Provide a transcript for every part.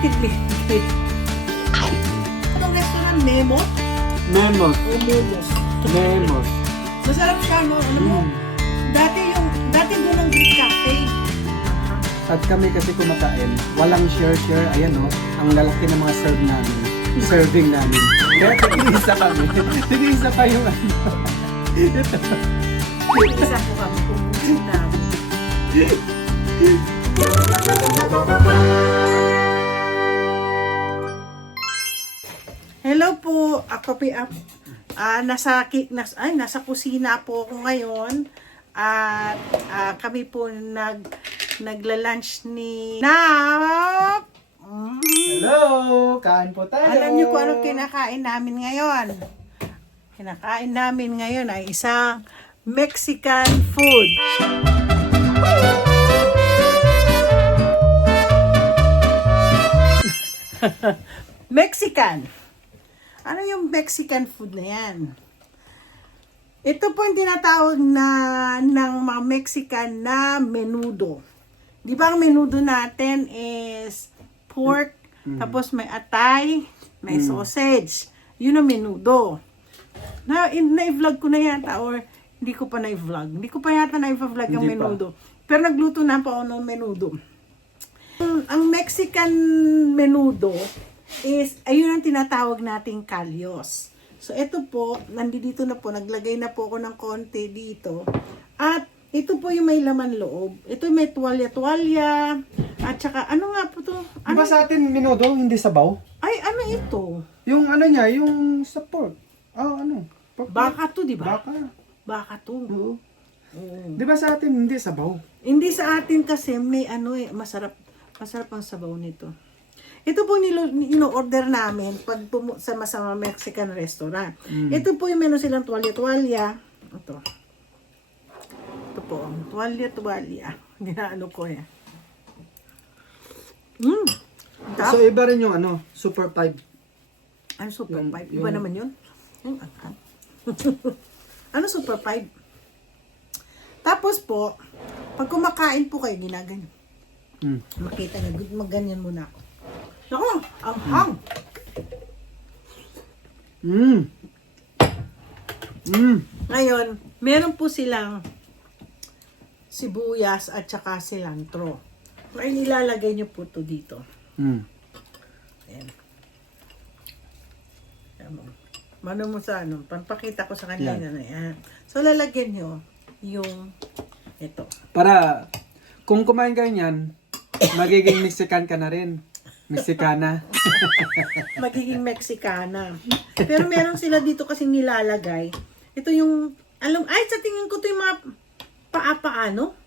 litid-litid. Itong restaurant, Memos? Memos. O Momos? Memos. Masarap siya, no? Alam mo, dati doon ang Greek Cafe. Pag kami kasi kumakain, walang share-share. Ayan o, ang lalaki ng mga serve namin. Serving namin. Kaya tig-isa kami. Tig-isa pa yung ano. Isa po kami kung namin. Hello po, ako po nasa kusina po ako ngayon at kami po nagla-lunch ni Hello! Kain po tayo! Alam niyo kung ano kinakain namin ngayon? Kinakain namin ngayon ay isang Mexican food. Mexican. Ano yung Mexican food na yan? Ito po yung tinatawag ng mga Mexican na menudo. Di ba ang menudo natin is pork, tapos may atay, may sausage. Yun ang menudo. Na-vlog ko na yata or hindi ko pa na-vlog. Hindi ko pa yata na-vlog ang Hindi pa. menudo. Pero nagluto na pa ako ng menudo. Ang Mexican menudo is, ayun ang tinatawag nating kalyos. So, ito po, nandito na po, naglagay na po ako ng konti dito. At, ito po yung may laman loob. Ito yung may tuwalya-tuwalya. At saka, ano nga po to? Di ba sa atin minudo, hindi sabaw? Ay, ano ito? Yung ano niya, yung sa pork. Oh, ano? Pork. Baka to, di ba? Baka. Baka to. Oo. Oo. Di ba sa atin hindi sabaw? Hindi sa atin kasi may ano masarap ang sabaw nito. Ito po ino-order namin pag sa Mexican restaurant. Ito po yung meron silang tuwalya-tuwalya. Ito po, tuwalya-tuwalya. Ginaano ko yan. So iba rin yung ano, Super 5. Ano Super 5? Iba yung- naman yun? Ano Super 5? Tapos po, pag kumakain po kayo, ginaganyan. Makita na, magganyan muna ako. Naku, ang hang. Ngayon, meron po silang sibuyas at saka cilantro. Ngayon, ilalagay nyo po to dito. Ayan. Ayan mo. Mano mo sa ano, pampakita ko sa kanila na yan. So, lalagyan nyo yung ito. Para kung kumain kayo niyan, magiging Mexican ka na rin. Mexicana. Magiging Mexicana. Pero meron sila dito kasi nilalagay. Ito yung, sa tingin ko ito yung mga paano?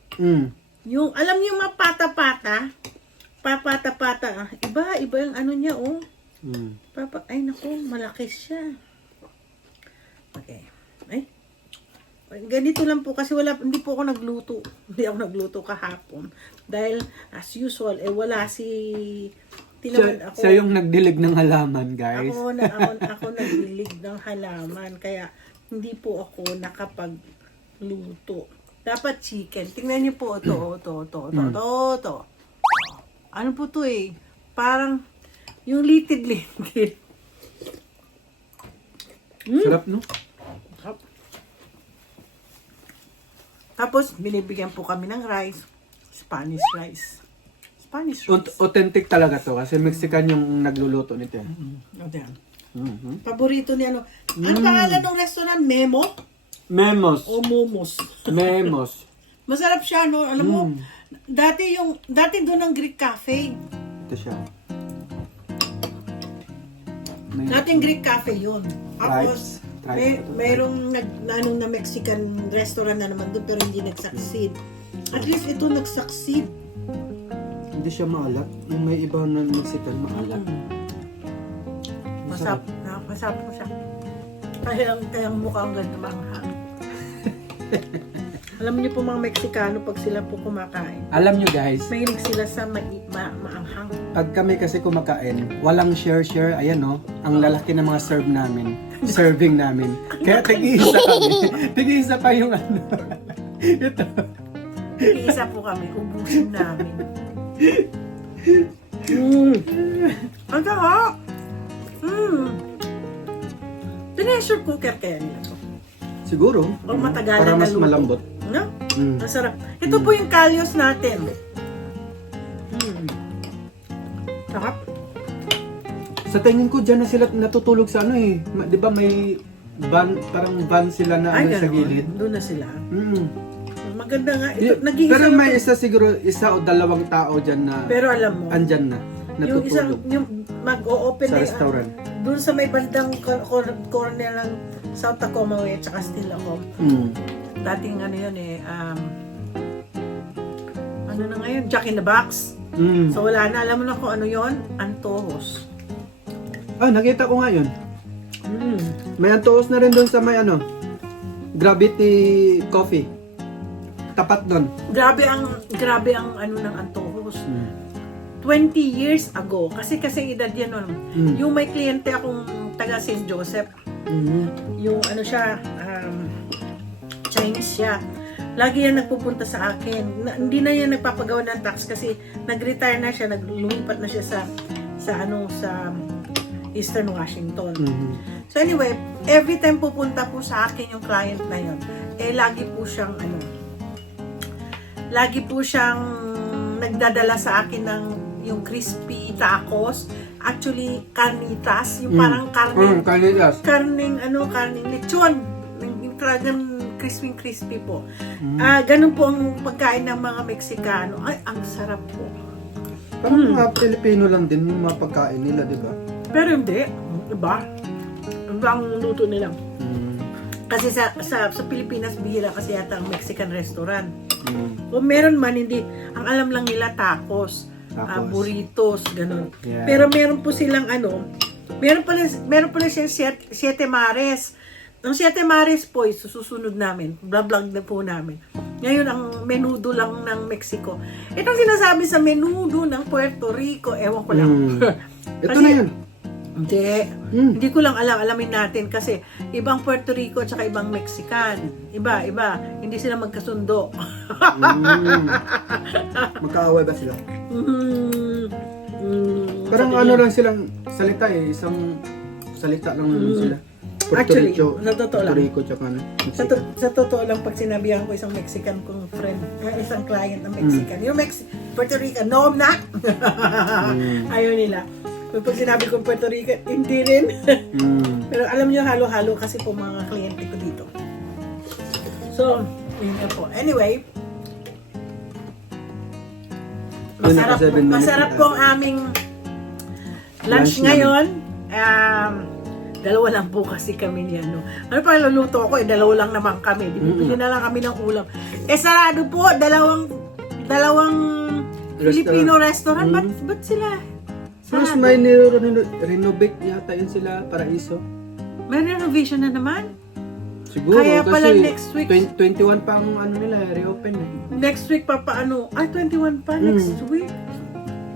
Yung, alam niyo yung mga pata-pata? Papata-pata. Iba yung ano niya, oh. Ay, naku, malaki siya. Okay. Ay. Ganito lang po kasi hindi po ako nagluto. Hindi ako nagluto kahapon. Dahil, as usual, wala ako. Siya yung nagdilig ng halaman, guys. Ako nagdilig ng halaman. Kaya, hindi po ako nakapagluto. Dapat chicken. Tingnan niyo po, to. Ano po to eh? Parang, yung litid-litid. Sarap, no? Tapos, binibigyan po kami ng rice. Spanish rice. Authentic talaga to kasi Mexican yung nagluluto nito. Paborito ni ano. Ano pangalan ng restaurant? Memos. O Momos? Memos. Masarap siya, no? Alam mo, dati doon ang Greek Cafe. Ito siya. Dating Greek Cafe yun. Tapos, Tribes. mayroong na Mexican restaurant na naman doon pero hindi nag-succeed. At least ito nag-succeed. Hindi siya maalat. Yung may iba na Mexican maalat. Masarap po siya. Kaya ang mukha ang ganda manghang. Alam niyo po mga Meksikano pag sila po kumakain. Alam nyo guys, Mahilig sila sa maanghang. pag kami kasi kumakain, walang share-share. Ayan no, ang lalaki ng mga serve namin. Serving namin. Kaya tig-isa kami. Tig-isa pa yung ano. Ito. Iisa po kami, ubusin namin. Ang sarap! Pressure cooker kaya nila to. Siguro. O matagalan para na mas luto. malambot. No? Ang sarap. Ito po yung kalyos natin. Sarap. Sa tingin ko, dyan na sila natutulog sa ano eh. Di ba may van, parang van sila na ano sa gano'n. gilid? Doon na sila. Mm. Maganda nga. Ito, nag-iisa Pero lang may to. isa siguro, isa o dalawang tao dyan na Pero alam mo, andyan na. yung isang, Natutulog yung mag-o-open sa na restaurant. doon sa may bandang corner ng South Tacoma Way at saka Still ako. Dating ano yun eh, ano na ngayon, Jack in the Box. So wala na, alam mo na kung ano yun? Antojos. Ah, nakita ko nga yun. May antoos na rin doon sa may ano, Gravity Coffee. Tapat doon. Grabe ang ano ng Antojos. 20 years ago, kasi edad yan nun. Yung may kliyente akong taga St. Joseph, yung ano siya, Chinese siya. Lagi yan nagpupunta sa akin. Hindi na yan nagpapagawa ng tax kasi nag-retire na siya, lumipat na siya sa Eastern Washington. So anyway, every time pupunta po sa akin yung client na yun, lagi po siyang nagdadala sa akin ng yung crispy tacos, actually carnitas, yung parang karning lechon, yung talagang crispy po. Ganun po ang pagkain ng mga Meksikano. Ay, ang sarap po. Parang mga Pilipino lang din yung mga pagkain nila, di ba? Pero hindi, iba. Iba ang luto nila. Kasi sa Pilipinas, bihira kasi yata ang Mexican restaurant. Kung meron man, hindi. Ang alam lang nila tacos, burritos, ganun. Yeah. Pero meron po silang meron pala siyang Siete Mares. Ang Siete Mares po, susunod namin. Vlog na po namin. Ngayon, ang menudo lang ng Mexico. Itong sinasabi sa menudo ng Puerto Rico, ewan ko lang. Ito na yun. Hindi ko lang alamin natin kasi ibang Puerto Rico at saka ibang Mexican. Iba. Hindi sila magkasundo. Magkaaway ba sila? Parang ano lang silang salita eh. Isang salita lang naman sila. Actually, na totoo lang. Puerto Rico tsaka ano. Sa totoo lang, pag sinabihan ko isang Mexican kong friend, isang client na Mexican, yung Puerto Rican, no, I'm not. Ayaw nila. Pag sinabi ko Puerto Rican, hindi rin. Pero alam niyo, halo-halo kasi po mga kliyente ko dito. So, yun na po. Anyway, masarap po ang aming lunch ngayon. Dalawa lang po kasi kami niyan. No? Ano pa luluto ako? Dalawa lang naman kami. Bibili na lang kami ng ulam. Sarado po. Dalawang Filipino restaurant. Ba't sila? Plus may renovate yata yun sila, Paraiso. May renovation na naman? Siguro, Kaya pala kasi next week. 21 pa ang ano nila, reopen eh. Next week papaano? 21 pa next week.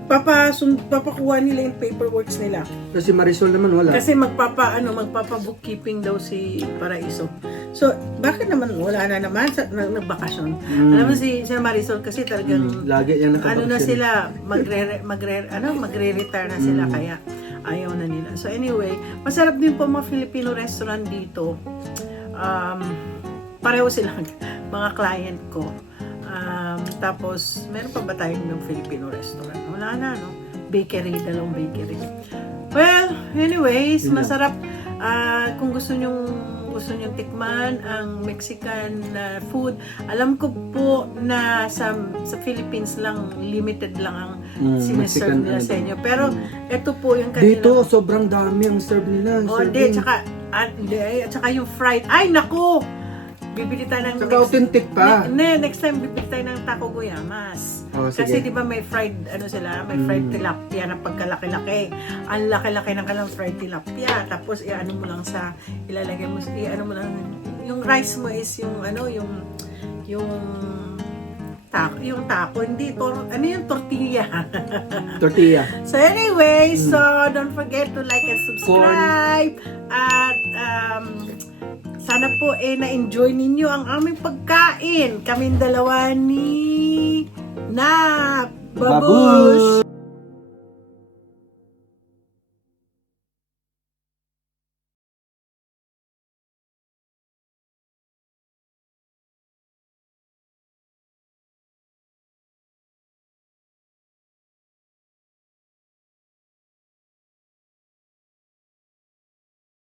Papakuha nila yung paperworks nila. Kasi Marisol naman wala. Kasi magpapa-bookkeeping daw si Paraiso. So, bakit naman wala na naman sa nagbakasyon? Alam mo si Marisol kasi talagang lagi yan ano na sila magre-retire na sila kaya ayaw na nila. So anyway, masarap din po mga Filipino restaurant dito. Pareho silang mga client ko. Tapos, meron pa ba tayong ng Filipino restaurant? Wala na, no? Dalawang bakery. Well, anyways, masarap. Kung gusto nyong tikman ang Mexican food, alam ko po na sa Philippines lang, limited lang ang sinaserve nila sa inyo. Pero, ito po yung kanila. Dito, sobrang dami ang serve nila. Hindi, tsaka yung fried. Ay, naku! Bibili tayo ng authentic pa. Next time bibili tayo ng taco guyamas. Kasi di ba may fried may fried tilapia na pagkalaki-laki. Ang laki-laki ng kalang fried tilapia. Tapos ilalagay mo yung rice mo is yung taco, hindi yung tortilla. So anyway, don't forget to like and subscribe. At sana po na-enjoy ninyo ang aming pagkain. Kaming dalawa ni Babush.